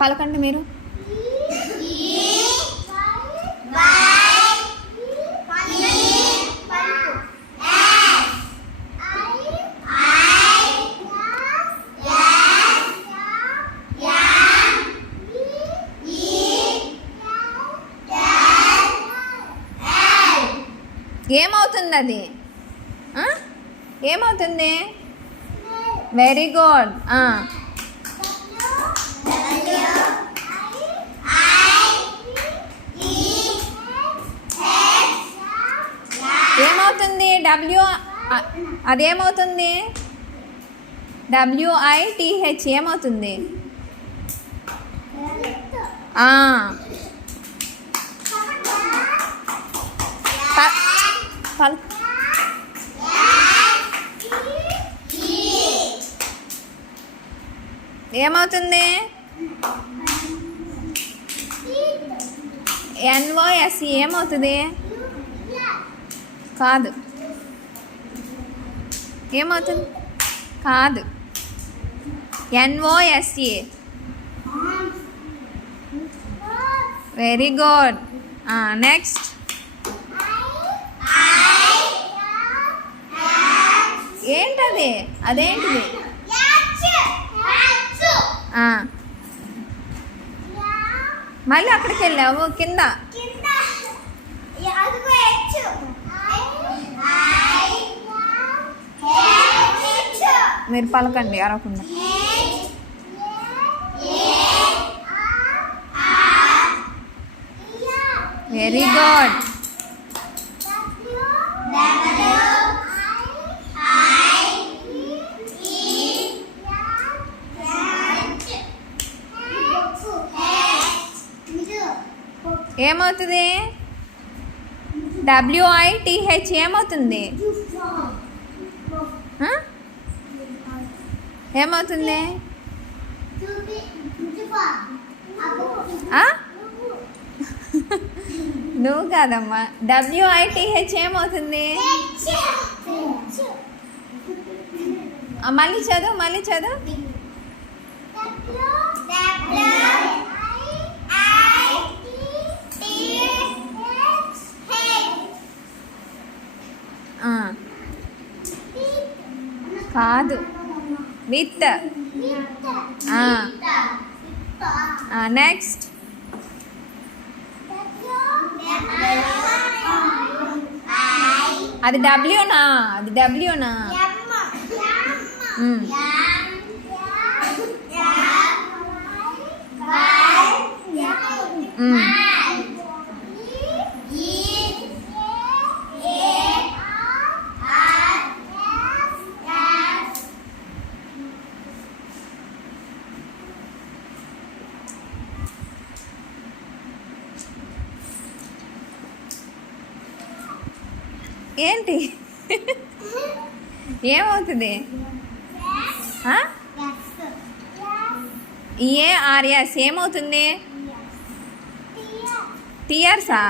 పలకండి మీరు. ఏమవుతుంది అది? ఏమవుతుంది? Very good. ఏమవుతుంది? అదేమవుతుంది? WITH ఏమవుతుంది? ఏమవుతుంది? NOSE ఏమవుతుంది? కాదు. ఏమవుతుంది? కాదు. NOSE. Very good. నెక్స్ట్. ఏంటది? అదేంటిది? మళ్ళీ అక్కడికి వెళ్ళావు కింద. మీరు పలకండి అరవకుండా. Very good. ఏమవుతుంది? WITH ఏమవుతుంది? ఏమవుతుంది? నువ్వు కాదమ్మా. WITH ఏమవుతుంది? మళ్ళీ చదువు, మళ్ళీ చదువు. కాదు, విత్. నెక్స్ట్. అది డబ్ల్యూనా? అది డబ్ల్యూనా? ఏంటి? ఏమవుతుంది? EARS ఏమవుతుంది? టీయర్సా?